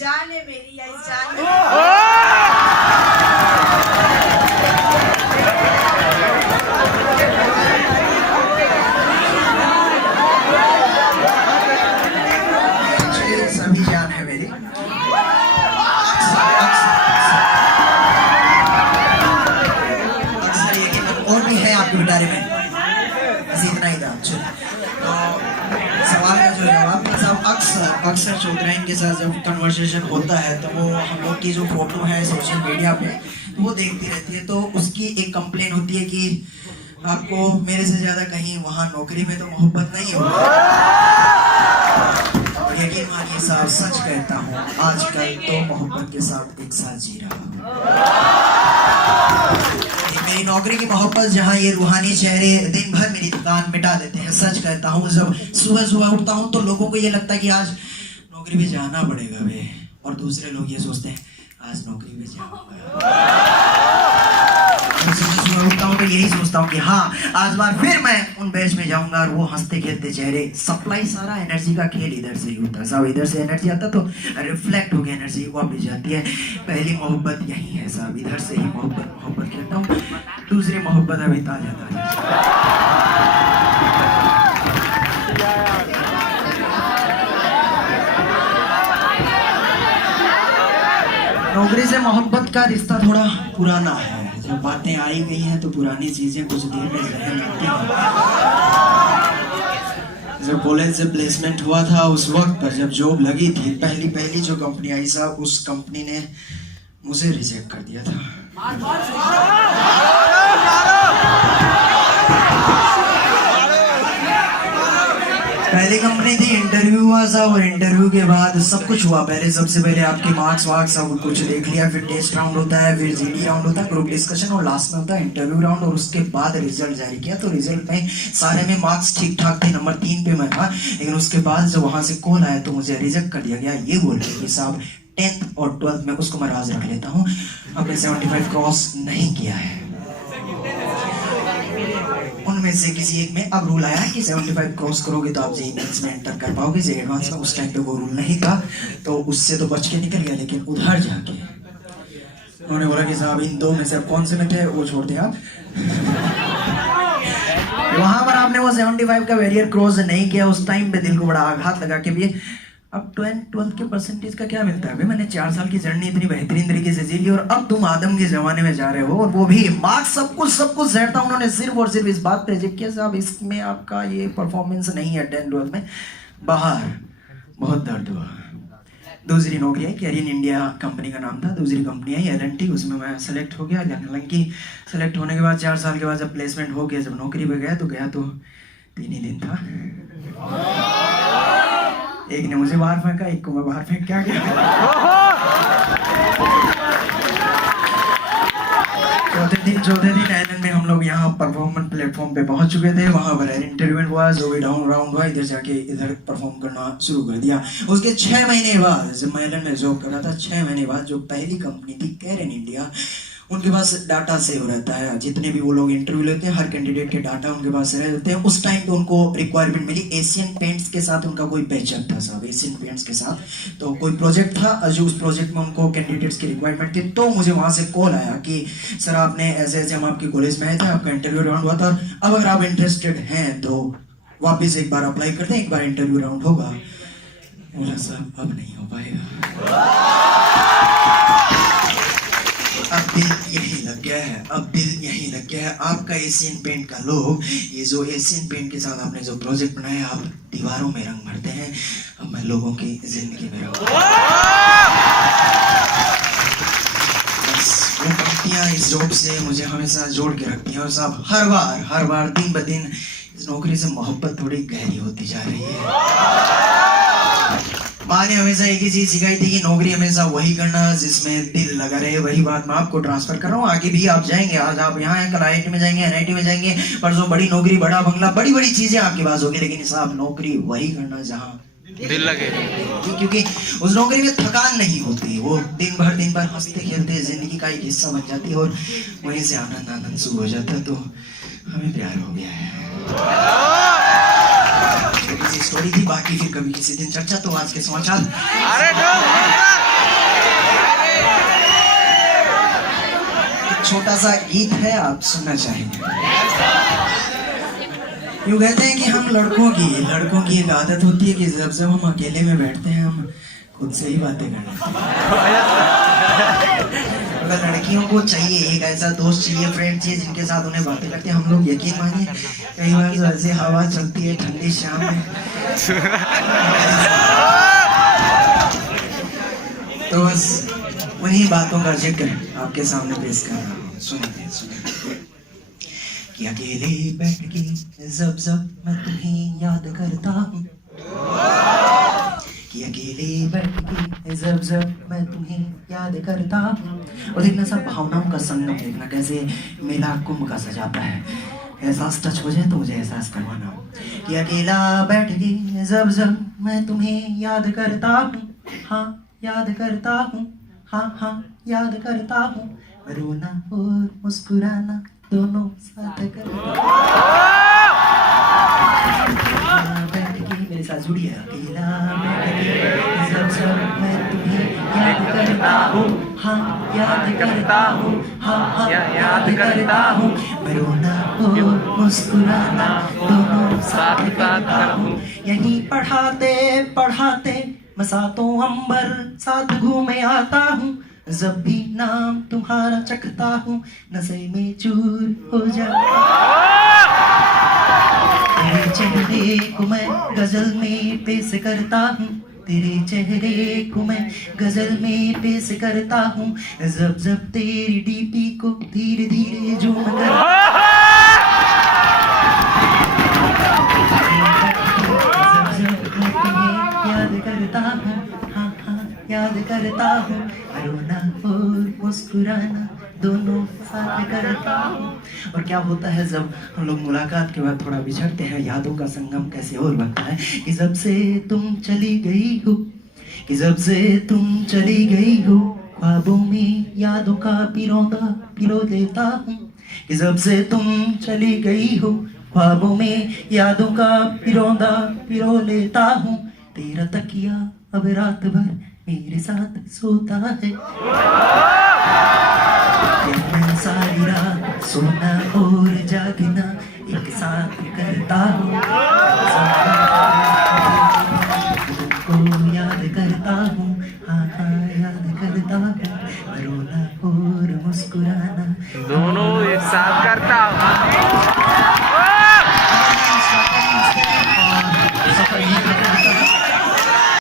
जान है मेरी या जान है। सभी जान है मेरी। अक्सर ये और भी है आपके पिटारे में, बस इतना ही था। तो सवाल का जो जवाब सब अक्सर चौधराइन के साथ जब कन्वर्सेशन होता है तो वो हम लोग की जो फोटो है सोशल मीडिया पे वो देखती रहती है, तो उसकी एक कंप्लेन होती है कि आपको मेरे से ज्यादा कहीं वहाँ नौकरी में तो मोहब्बत नहीं हो। और यकीन मानिए साहब, सच कहता हूँ आजकल तो मोहब्बत के साथ एक साथ जी रहा हूँ। मेरी नौकरी की मोहब्बत जहाँ ये रूहानी चेहरे दिन भर मेरी दुकान मिटा देते हैं। सच कहता हूँ जब सुबह सुबह उठता हूँ तो लोगों को ये लगता है कि आज नौकरी पे जाना पड़ेगा बे, और दूसरे लोग ये सोचते हैं आज नौकरी पे जाऊंगा। सुबह उठता हूँ तो यही सोचता हूँ कि हाँ आज बार फिर मैं उन बैच में जाऊंगा, और वो हंसते खेलते चेहरे। सप्लाई सारा एनर्जी का खेल इधर से ही होता है साहब। इधर से एनर्जी आता तो रिफ्लेक्ट होकर एनर्जी वापस जाती है। पहली मोहब्बत यही है साहब, इधर से ही मोहब्बत खेलता हूँ। दूसरी मोहब्बत अभी ताजा नौकरी से मोहब्बत का रिश्ता थोड़ा पुराना है। जब बातें आई गई हैं तो पुरानी चीजें कुछ देर में जहर लगती हैं। जब कॉलेज से प्लेसमेंट हुआ था उस वक्त पर जब जॉब लगी थी, पहली जो कंपनी आई साहब, उस कंपनी ने मुझे रिजेक्ट कर दिया था। पहली कंपनी थी, इंटरव्यू हुआ साहब, और इंटरव्यू के बाद सब कुछ हुआ। सबसे पहले आपके मार्क्स वार्क्स सब कुछ देख लिया, फिर टेस्ट राउंड होता है, फिर जीडी राउंड होता है, ग्रुप डिस्कशन, और लास्ट में होता है इंटरव्यू राउंड। और उसके बाद रिजल्ट जारी किया तो रिजल्ट में सारे में मार्क्स ठीक ठाक थे, नंबर 3 पे मैं था। लेकिन उसके बाद जब वहां से कॉल आया तो मुझे रिजेक्ट कर दिया गया, ये बोल के कि साहब 10th और 12th में उसको मैं राज रख लेता हूँ, हमने 75 क्रॉस नहीं किया है। उनमें से किसी एक में अब रूल आया है कि 75 क्रॉस करोगे तो आप जेईई मेंस में एंटर कर पाओगे, जेईई एडवांस में। उस टाइम पे वो रूल नहीं था तो उससे तो बच के निकल गया। लेकिन उधर जाके उन्होंने बोला कि साहब इन दो में से अब कौन से में थे वो छोड़ दिया आप। वहां पर आपने वो 75 का बैरियर क्रॉस नहीं किया। उस टाइम पे दिल को बड़ा आघात लगा कि भी अब 12th के परसेंटेज का क्या मिलता है भाई, मैंने 4 साल की जर्नी इतनी बेहतरीन तरीके से जी ली, और अब तुम आदम के जमाने में जा रहे हो, और वो भी मार्क्स सब कुछ सेट था। उन्होंने सिर्फ और सिर्फ इस बात पे रिजेक्ट किया साहब इसमें आपका ये परफॉर्मेंस नहीं है 10th 12th में। बाहर बहुत दर्द हुआ। दूसरी नौकरी आई, कैरियन इंडिया कंपनी का नाम था। दूसरी कंपनी आई L&T, उसमें मैं सेलेक्ट हो गया। हालांकि सेलेक्ट होने के बाद 4 साल के बाद जब प्लेसमेंट हो गया, जब नौकरी पे गया तो 3 ही दिन था। एक ने मुझे बाहर फेंका, एक को मैं बाहर फेंक के आ गया। चौथे दिन आइलैंड में हम लोग यहाँ परफॉर्मेंस प्लेटफॉर्म पे पहुंच चुके थे। वहां पर इंटरव्यू हुआ, जो भी डाउन राउंड हुआ, इधर जाके इधर परफॉर्म करना शुरू कर दिया। उसके 6 महीने बाद जब मैं आइलैंड में जॉब कर रहा था, 6 महीने बाद जो पहली कंपनी थी कैरियन इंडिया, उनके पास डाटा सेव रहता है। जितने भी वो लोग इंटरव्यू लेते हैं, हर कैंडिडेट के डाटा उनके पास रह जाते हैं। उस टाइम पे उनको रिक्वायरमेंट मिली एशियन पेंट्स के साथ, उनका कोई पैचअप था साहब एशियन पेंट्स के साथ। तो कोई प्रोजेक्ट था, जो उस प्रोजेक्ट में उनको कैंडिडेट्स की रिक्वायरमेंट थी। तो मुझे वहां से कॉल आया कि सर आपने ऐसे हम आपके कॉलेज में आए थे, आपका इंटरव्यू राउंड हुआ था, अब अगर आप इंटरेस्टेड हैं तो वापिस एक बार अप्लाई कर दें, एक बार इंटरव्यू राउंड होगा। बोला सर अब नहीं हो पाएगा। अब दिल यही लग गया है, आपका एशियन पेंट का लोग, ये जो एशियन पेंट के साथ आपने जो प्रोजेक्ट बनाया, आप दीवारों में रंग भरते हैं, अब मैं लोगों की जिंदगी में रहूं। बस वो पंक्तियां इस जॉब से मुझे हमेशा जोड़ के रखती हैं। और साहब हर बार दिन ब दिन इस नौकरी से मोहब्बत थोड़ी गहरी होती जा रही है। माँ ने हमेशा एक ही चीज सिखाई थी कि नौकरी हमेशा वही करना जिसमें दिल लगा रहे। वही बात मैं आपको ट्रांसफर कर रहा हूँ। आगे भी आप जाएंगे, आज आप यहाँ हैं, कल IIT में जाएंगे, NIT में जाएंगे, परसों बड़ी नौकरी, बड़ा बंगला, बड़ी बड़ी चीजें आपके पास होगी, लेकिन साहब नौकरी वही करना जहाँ दिल लगे। क्योंकि उस नौकरी में थकान नहीं होती, वो दिन भर हंसते खेलते जिंदगी का एक हिस्सा बन जाती है, और वहीं से आनंद शुरू हो जाता है। तो हमें प्यार हो गया है। स्टोरी थी, बाकी फिर कभी किसी दिन चर्चा। तो आज के समाचार छोटा सा गीत है, आप सुनना चाहेंगे? यूँ कहते हैं कि हम लड़कों की एक आदत होती है कि जब जब हम अकेले में बैठते हैं हम खुद से ही बातें करते हैं। लड़कियों को चाहिए एक ऐसा दोस्त चाहिए, फ्रेंड चाहिए जिनके साथ उन्हें बातें करते हैं। हम लोग यकीन मानिए कई बार तो ऐसी हवा चलती है ठंडी शाम में, तो बस उन्हीं बातों का जिक्र आपके सामने पेश कर रहा हूँ। सुनिए कि अकेले बैठ के जब जब मैं तुम्हें याद करता हूँ, कि अकेले बैठ के जब जब मैं तुम्हें याद करता हूँ। और देखना सब भावनाओं का संगम, देखना कैसे मेला कुंभ का सजाता है। एहसास टच हो जाए तो मुझे एहसास करवाना कि अकेला बैठ के जब जब मैं तुम्हें याद करता हूँ, हाँ याद करता हूँ, हाँ याद करता हूँ। रोना और मुस्कुराना दोनों साथ करता बैठ के मेरे साथ जुड़िए। अकेला बैठ के जब जब मैं तुम्हें याद करता हूँ, हाँ याद करता हूँ, हाँ याद करता हूँ। रोना और मुस्कुराना दोनों साथ करता हूँ। यहीं पढ़ाते पढ़ाते मैं सातों अंबर साथ घूमे आता हूँ। जब भी नाम तुम्हारा चखता हूँ नशे में चूर हो जाता। तेरे चेहरे को मैं गजल में पेश करता हूँ, तेरे चेहरे को मैं गजल में पेश करता हूँ। जब जब तेरी डीपी को धीरे धीरे झूम कर याद करता हूँ, हाँ याद करता हूँ। रोना और मुस्कुराना दोनों साथ करता हूँ। और क्या होता है जब हम लोग मुलाकात के बाद थोड़ा बिछड़ते हैं, यादों का संगम कैसे और बनता है। कि जब से तुम चली गई हो, कि जब से तुम चली गई हो, ख्वाबों में यादों का पिरो लेता हूँ। कि जब से तुम चली गई हो, ख्वाबों में यादों का पिरो लेता हूँ। तेरा तकिया अब रात भर मेरे साथ सोता है, मैं सारी रात सोना और जागना एक साथ करता हूँ।